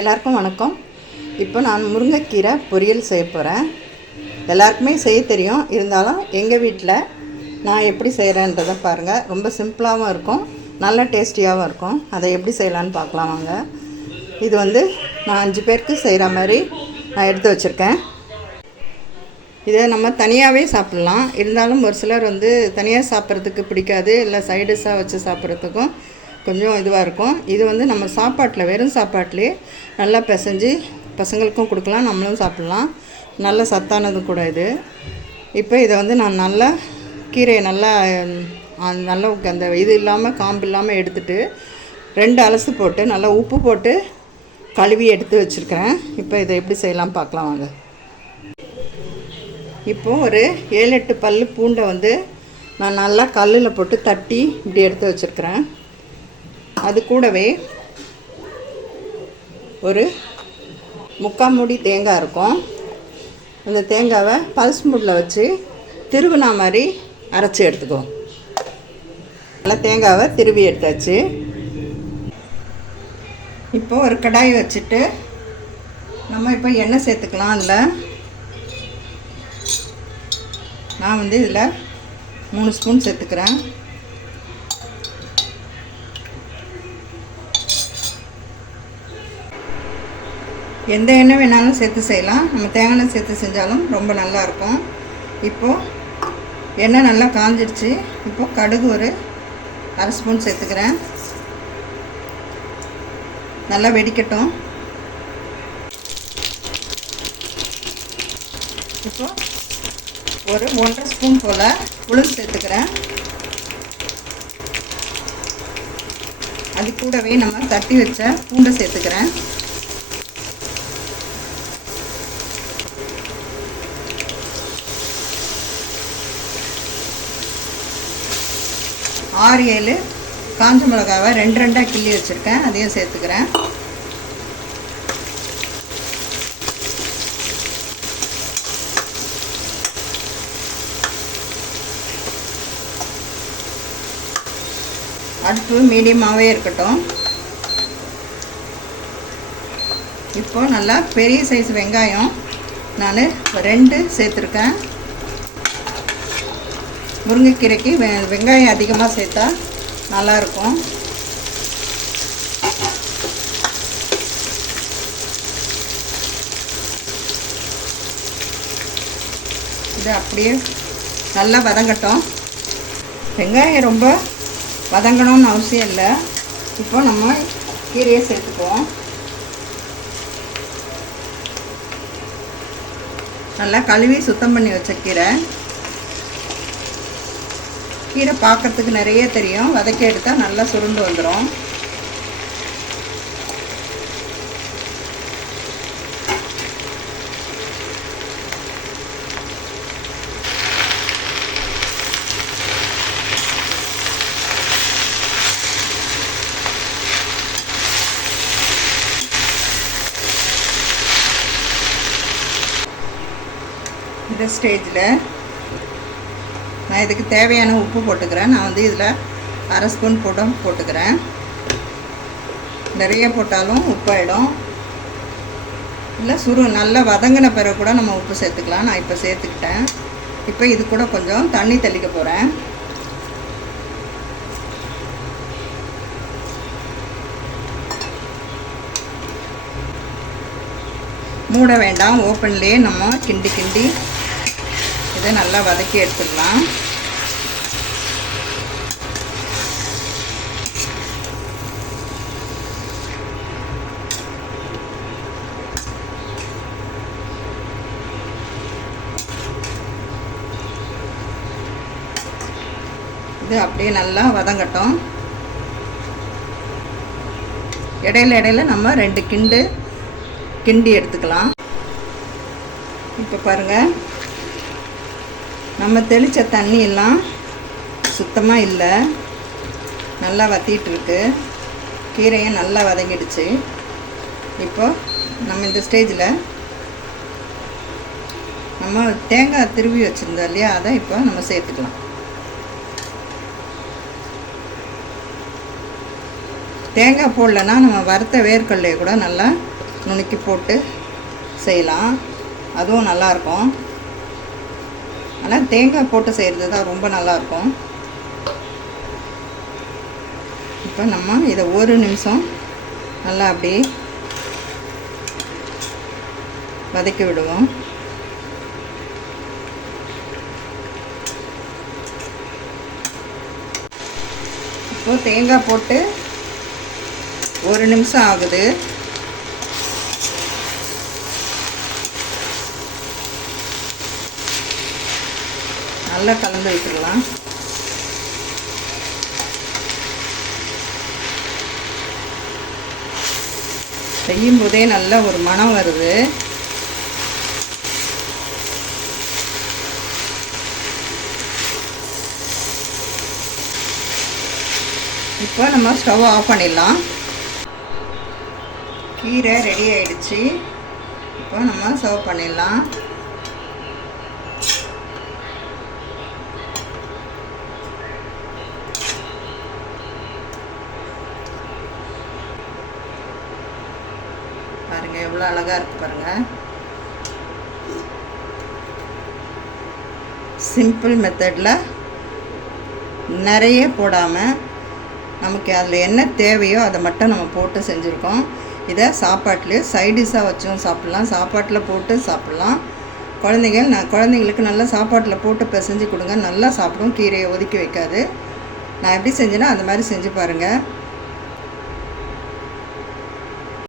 எல்லாருக்கும் வணக்கம். இப்போ நான் முருங்கைக்கீரை பொரியல் செய்ய போகிறேன் எல்லாருக்குமே செய்ய தெரியும். இருந்தாலும் எங்கள் வீட்டில் நான் எப்படி செய்கிறேன்றதை பாருங்கள் ரொம்ப சிம்பிளாகவும் இருக்கும். நல்ல டேஸ்டியாகவும் இருக்கும். அதை எப்படி செய்யலான்னு பார்க்கலாம் வாங்க. இது வந்து நான் அஞ்சு பேருக்கு செய்கிற மாதிரி நான் எடுத்து வச்சுருக்கேன். இதை நம்ம தனியாகவே சாப்பிட்லாம். இருந்தாலும் ஒரு சிலர் வந்து தனியாக சாப்பிட்றதுக்கு பிடிக்காது. இல்லை சைடிஷாக வச்சு சாப்பிட்றதுக்கும் கொஞ்சம் இதுவாக இருக்கும். இது வந்து நம்ம சாப்பாட்டில் வெறும் சாப்பாட்டிலே நல்லா பிசைஞ்சு பசங்களுக்கும் கொடுக்கலாம் நம்மளும் சாப்பிட்லாம். நல்ல சத்தானது கூட இது. இப்போ இதை வந்து நான் நல்லா கீரையை நல்லா நல்ல நல்லா அந்த இது இல்லாமல் காம்பு இல்லாமல் எடுத்துட்டு ரெண்டு அலசு போட்டு நல்லா உப்பு போட்டு கழுவி எடுத்து வச்சுருக்கிறேன். இப்போ இதை எப்படி செய்யலாம் பார்க்கலாம் வாங்க. இப்போது ஒரு ஏழு எட்டு பல் பூண்டை வந்து நான் நல்லா கல்லில் போட்டு தட்டி இப்படி எடுத்து வச்சுருக்கிறேன். அது கூடவே ஒரு முக்கால் மூடி தேங்காய் இருக்கும். அந்த தேங்காவை பல்ஸ் மூடில் வச்சு திருவினா மாதிரி அரைச்சி எடுத்துக்கோ. நல்லா தேங்காவை திருவி எடுத்தாச்சு. இப்போ ஒரு கடாய் வச்சுட்டு நம்ம இப்போ எண்ணெய் சேர்த்துக்கலாம் அதில். நான் வந்து இதில் மூணு ஸ்பூன் சேர்த்துக்கிறேன். எந்த எண்ணெய் வேணாலும் சேர்த்து செய்யலாம். நம்ம தேங்காய் எண்ணெய் சேர்த்து செஞ்சாலும் ரொம்ப நல்லாயிருக்கும் இப்போது எண்ணெய் நல்லா காஞ்சிடுச்சு. இப்போது கடுகு ஒரு அரை ஸ்பூன் சேர்த்துக்கிறேன். நல்லா வெடிக்கட்டும். இப்போ ஒரு ஒன்றரை ஸ்பூன் போல் உளுந்து சேர்த்துக்கிறேன். அது கூடவே நம்ம தட்டி வச்ச பூண்டை சேர்த்துக்கிறேன். ஆறு ஏழு காஞ்ச மிளகாவை ரெண்டு ரெண்டாக கிள்ளி வச்சுருக்கேன். அதையும் சேர்த்துக்கிறேன். அடுப்பு மீடியமாகவே இருக்கட்டும். இப்போ நல்லா பெரிய சைஸ் வெங்காயம் நான் ரெண்டு சேர்த்துருக்கேன். முருங்கைக்கீரைக்கு வெ வெங்காயம் அதிகமாக சேர்த்தா நல்லாயிருக்கும். இது அப்படியே நல்லா வதங்கட்டும். வெங்காயம் ரொம்ப வதங்கணும்னு அவசியம் இல்லை. இப்போ நம்ம கீரையை சேர்த்துக்குவோம். நல்லா கழுவி சுத்தம் பண்ணி வச்ச கீரை. கீரை பார்க்குறதுக்கு நிறைய தெரியும். வதக்கி எடுத்தால் நல்லா சுருண்டு வந்துடும் இந்த ஸ்டேஜில் நான் இதுக்கு தேவையான உப்பு போட்டுக்கிறேன். நான் வந்து இதில் அரை ஸ்பூன் போட்டு போட்டுக்கிறேன். நிறைய போட்டாலும் உப்பாயிடும். இல்லை சுரு நல்லா வதங்கின பிறகு கூட நம்ம உப்பு சேர்த்துக்கலாம். நான் இப்போ சேர்த்துக்கிட்டேன். இப்போ இது கூட கொஞ்சம் தண்ணி தெளிக்க போகிறேன் மூட வேண்டாம். ஓப்பன்லேயே நம்ம கிண்டி கிண்டி இதை நல்லா வதக்கி எடுத்துடலாம். இது அப்படியே நல்லா வதங்கட்டும். இடையில இடையில நம்ம ரெண்டு கிண்டு கிண்டி எடுத்துக்கலாம். இப்போ பாருங்கள் நம்ம தெளித்த தண்ணி எல்லாம் சுத்தமாக இல்லை. நல்லா வத்திட்டுருக்கு. கீரையும் நல்லா வதங்கிடுச்சு. இப்போ நம்ம இந்த ஸ்டேஜில் நம்ம தேங்காய் திருவி வச்சுருந்தோம் இல்லையா? அதை இப்போ நம்ம சேர்த்துக்கலாம். தேங்காய் போடலன்னா நம்ம வறுத்த வேர்க்கடலையை கூட நல்லா நுணுக்கி போட்டு செய்யலாம். அதுவும் நல்லாயிருக்கும் ஆனால் தேங்காய் போட்டு செய்கிறது தான் ரொம்ப நல்லாயிருக்கும். இப்போ நம்ம இதை ஒரு நிமிஷம் நல்லா அப்படியே வதக்கி விடுவோம். இப்போ தேங்காய் போட்டு ஒரு நிமிஷம் ஆகுது. நல்லா கலந்து வைக்கலாம் செய்யும் போதே நல்ல ஒரு மனம் வருது. இப்போ நம்ம ஸ்டவ் ஆஃப் பண்ணிடலாம். கீரை ரெடி ஆயிடுச்சு. இப்போ நம்ம சர்வ் பண்ணிடலாம். எவ்வளோ அழகாக இருக்கு பாருங்கள் சிம்பிள் மெத்தடில் நிறைய போடாமல் நமக்கு அதில் என்ன தேவையோ அதை மட்டும் நம்ம போட்டு செஞ்சுருக்கோம். இதை சாப்பாட்டுலேயும் சைடிஷாக வச்சும் சாப்பிட்லாம். சாப்பாட்டில் போட்டு சாப்பிட்லாம். குழந்தைகள் நான் குழந்தைங்களுக்கு நல்லா சாப்பாட்டில் போட்டு பிசைஞ்சு கொடுங்க. நல்லா சாப்பிடும். கீரையை ஒதுக்கி வைக்காது. நான் எப்படி செஞ்சேன்னா அந்த மாதிரி செஞ்சு பாருங்கள்